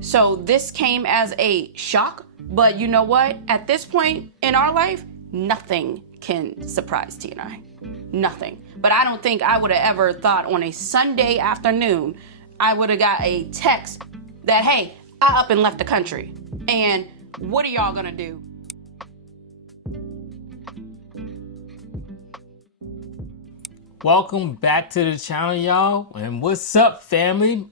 So this came as a shock, but you know what? At this point in our life, nothing can surprise T and I. Nothing. But I don't think I would have ever thought on a Sunday afternoon, I would have got a text that, hey, I up and left the country. And what are y'all gonna do? Welcome back to the channel, y'all. And what's up, family?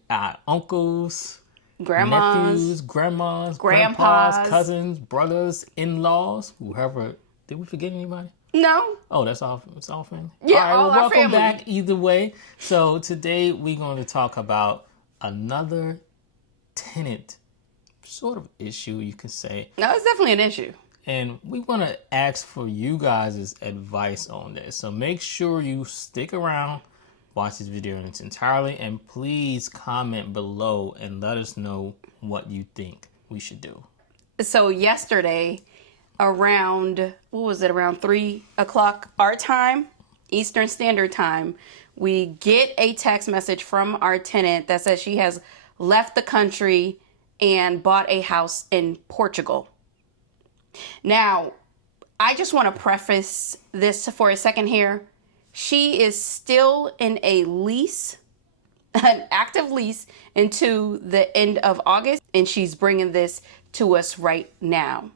Uncles, Grandmas, nephews, grandmas, grandpas, grandpas, cousins, brothers, in-laws, whoever. Did we forget anybody? No. Oh, that's all. It's all family. Yeah, all right. all our Welcome family. back. Either way. So today we're going to talk about another tenant sort of issue, you could say. No, it's definitely an issue. And we want to ask for you guys' advice on this. So make sure you stick around, watch this video in its entirety, and please comment below and let us know what you think we should do. So yesterday, around 3 o'clock our time, Eastern Standard Time, we get a text message from our tenant that says she has left the country and bought a house in Portugal. Now, I just want to preface this for a second here. She is still in a lease, an active lease, into the end of August, and she's bringing this to us right now.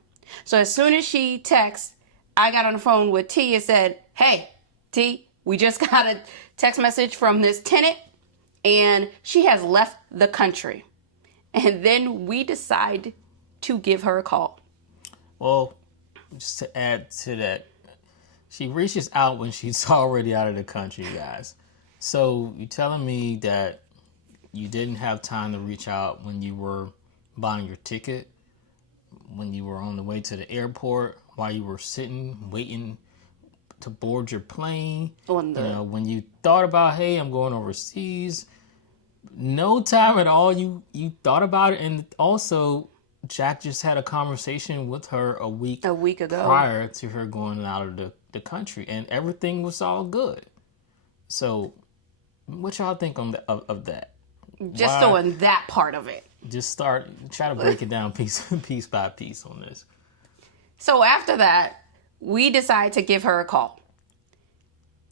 So as soon as she texts, I got on the phone with T and said, hey, T, we just got a text message from this tenant, and she has left the country. And then we decide to give her a call. Well, just to add to that, she reaches out when she's already out of the country, guys. So you're telling me that you didn't have time to reach out when you were buying your ticket, when you were on the way to the airport, while you were sitting, waiting to board your plane, when you thought about, hey, I'm going overseas. No time at all you thought about it. And also, Jack just had a conversation with her a week ago prior to her going out of the country, and everything was all good. So what y'all think of that? Just on that part of it. Just try to break it down piece by piece on this. So after that, we decide to give her a call.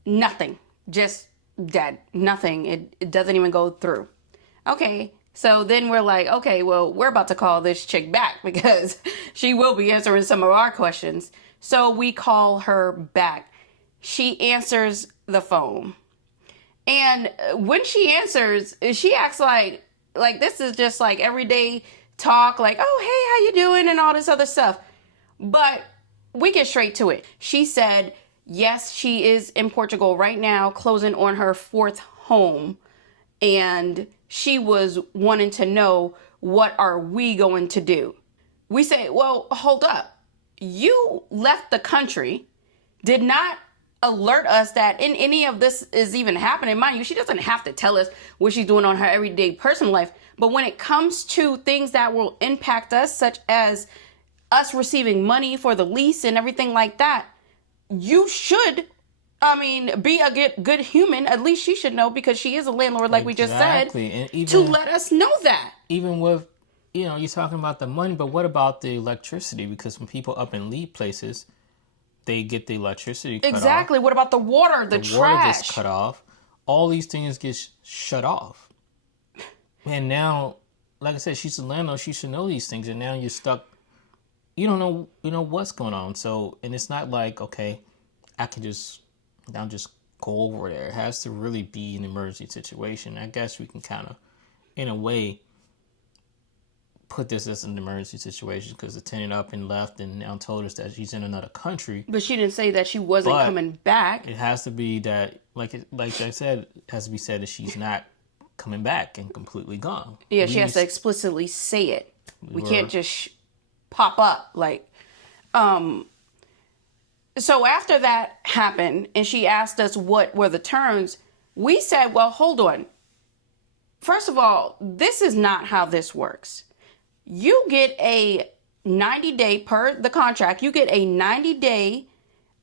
Nothing. Just dead. Nothing. It doesn't even go through. Okay. So then we're like, okay, well, we're about to call this chick back because she will be answering some of our questions. So we call her back. She answers the phone. And when she answers, she acts like this is just like everyday talk, like, oh, hey, how you doing? And all this other stuff. But we get straight to it. She said, yes, she is in Portugal right now, closing on her 4th home. And she was wanting to know, what are we going to do? We say, well, hold up. You left the country, did not alert us that any of this is even happening. Mind you, she doesn't have to tell us what she's doing on her everyday personal life. But when it comes to things that will impact us, such as us receiving money for the lease and everything like that, you should be a good human. At least she should know, because she is a landlord, like we just said, and even, to let us know that. Even with, you're talking about the money, but what about the electricity? Because when people up and leave places, they get the electricity cut off. Exactly. What about the water, the trash? Water gets cut off. All these things get shut off. And now, like I said, she's a landlord. She should know these things. And now you're stuck. You don't know what's going on. So, and it's not like, okay, I can just go over there. It has to really be an emergency situation. I guess we can kind of, in a way, put this as an emergency situation, because the tenant up and left and now told us that she's in another country. But she didn't say that she wasn't coming back. It has to be that, like I said, it has to be said that she's not coming back and completely gone. Yeah, she has to explicitly say it. We can't just pop up like. So after that happened, and she asked us what were the terms, we said, well, hold on. First of all, this is not how this works. You get a 90-day, per the contract, you get a 90-day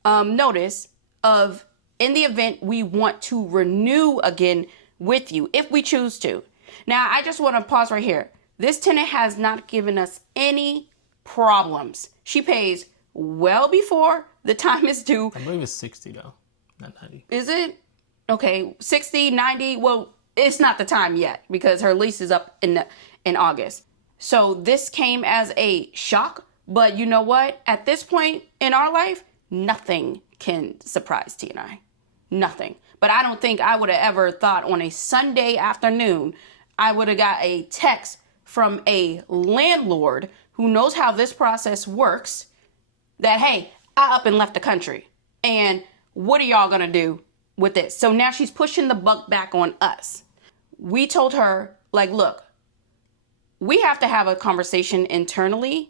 notice of, in the event we want to renew again with you, if we choose to. Now, I just want to pause right here. This tenant has not given us any problems. She pays well before the time is due. I believe it's 60 though, not 90. Is it? Okay, 60, 90. Well, it's not the time yet because her lease is up in August. So this came as a shock. But you know what? At this point in our life, nothing can surprise T and I. Nothing. But I don't think I would have ever thought on a Sunday afternoon I would have got a text from a landlord who knows how this process works that, hey, I up and left the country. And what are y'all going to do with this? So now she's pushing the buck back on us. We told her, like, look, we have to have a conversation internally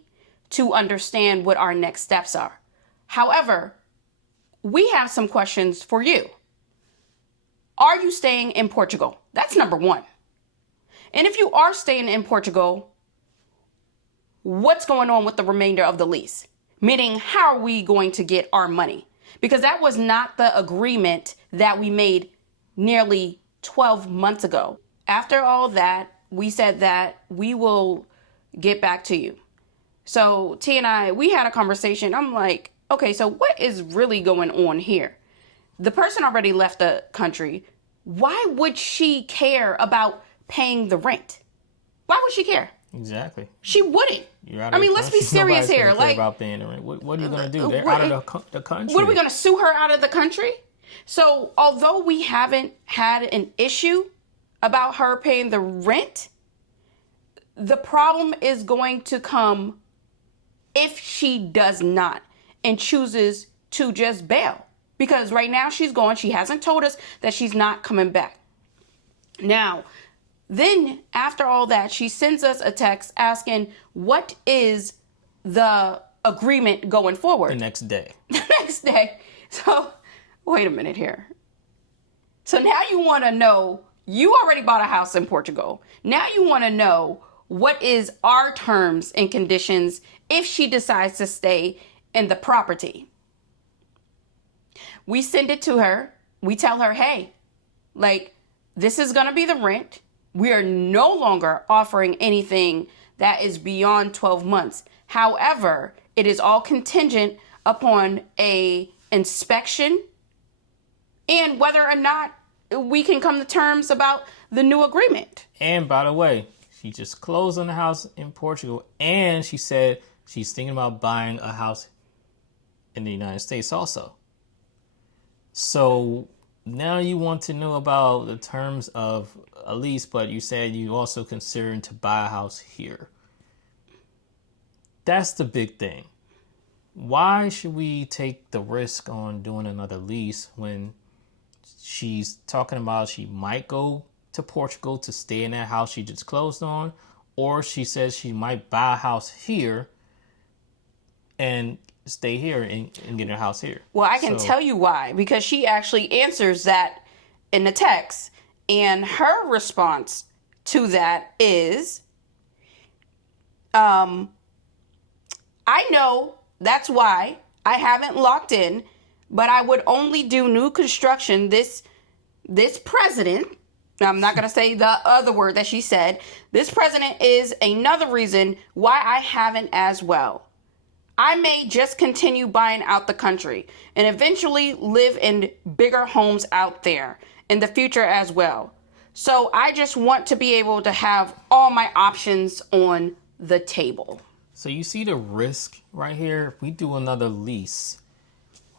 to understand what our next steps are. However, we have some questions for you. Are you staying in Portugal? That's number one. And if you are staying in Portugal, what's going on with the remainder of the lease? Meaning, how are we going to get our money? Because that was not the agreement that we made nearly 12 months ago. After all that, we said that we will get back to you. So T and I, we had a conversation. I'm like, okay, so what is really going on here? The person already left the country. Why would she care about paying the rent? Why would she care? Exactly. She wouldn't. I mean, let's be serious here. Like, about paying the rent. What are you going to do? They're out of the country. What are we going to sue her out of the country? So although we haven't had an issue about her paying the rent, the problem is going to come if she does not and chooses to just bail. Because right now she's gone. She hasn't told us that she's not coming back. Now, then after all that, she sends us a text asking, what is the agreement going forward? The next day. The next day. So, wait a minute here. So now you want to know, you already bought a house in Portugal. Now you want to know what is our terms and conditions if she decides to stay in the property. We send it to her. We tell her, hey, like, this is going to be the rent. We are no longer offering anything that is beyond 12 months. However, it is all contingent upon a inspection and whether or not we can come to terms about the new agreement. And by the way, she just closed on the house in Portugal, and she said she's thinking about buying a house in the United States also. So now you want to know about the terms of a lease, but you said you also considering to buy a house here. That's the big thing. Why should we take the risk on doing another lease when she's talking about she might go to Portugal to stay in that house she just closed on, or she says she might buy a house here and stay here and get a house here? Well, I can tell you why, because she actually answers that in the text. And her response to that is, I know that's why I haven't locked in, but I would only do new construction. This president, I'm not going to say the other word that she said, this president is another reason why I haven't as well. I may just continue buying out the country and eventually live in bigger homes out there in the future as well. So I just want to be able to have all my options on the table. So you see the risk right here? If we do another lease,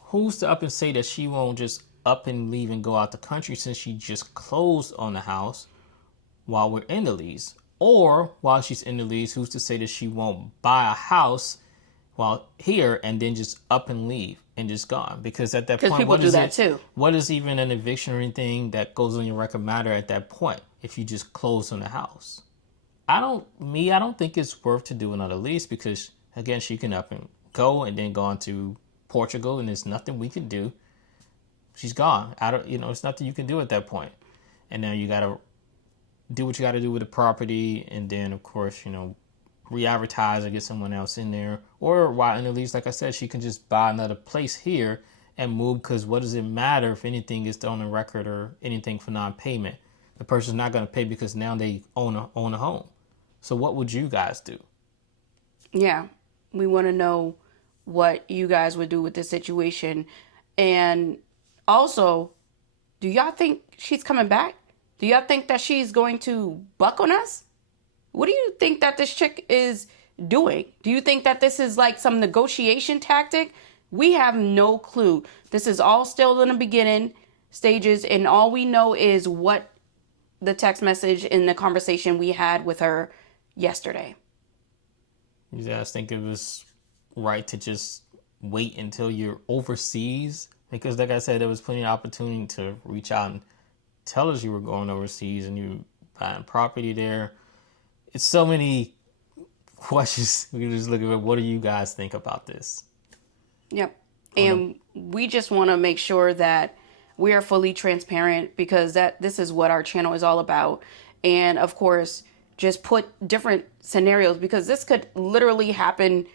who's to up and say that she won't just up and leave and go out the country since she just closed on the house while we're in the lease? Or while she's in the lease, who's to say that she won't buy a house while here and then just up and leave and just gone? Because at that point, people do that too. What is even an eviction or anything that goes on your record matter at that point if you just close on the house? I don't think it's worth to do another lease because, again, she can up and go and then go on to Portugal and there's nothing we can do. She's gone. It's nothing you can do at that point. And now you got to do what you got to do with the property, and then, of course, re-advertise or get someone else in there. Or while in the lease, like I said, she can just buy another place here and move, because what does it matter if anything is on the record or anything for non-payment? The person's not going to pay because now they own a home. So what would you guys do? Yeah, we want to know what you guys would do with this situation. And also, do y'all think she's coming back? Do y'all think that she's going to buck on us? What do you think that this chick is doing? Do you think that this is like some negotiation tactic? We have no clue. This is all still in the beginning stages, and all we know is what the text message in the conversation we had with her yesterday. You guys think it was right to just wait until you're overseas? Because like I said, there was plenty of opportunity to reach out and tell us you were going overseas and you buying property there. It's so many questions. We can just look at what do you guys think about this? Yep. And we just want to make sure that we are fully transparent, because this is what our channel is all about. And of course, just put different scenarios, because this could literally happen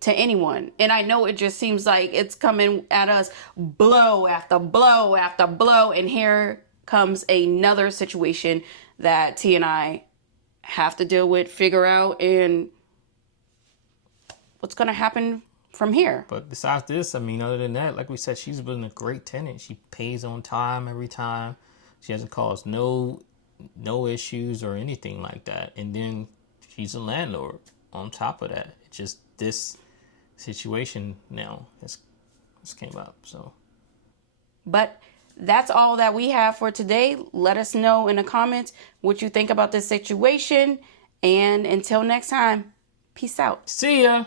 to anyone. And I know it just seems like it's coming at us blow after blow after blow. And here comes another situation that T and I have to deal with, figure out, and what's going to happen from here. But besides this, I mean, other than that, like we said, she's been a great tenant. She pays on time every time. She hasn't caused no issues or anything like that. And then she's a landlord on top of that. It's just this situation now has came up. So, but that's all that we have for today. Let us know in the comments what you think about this situation. And until next time, peace out. see ya.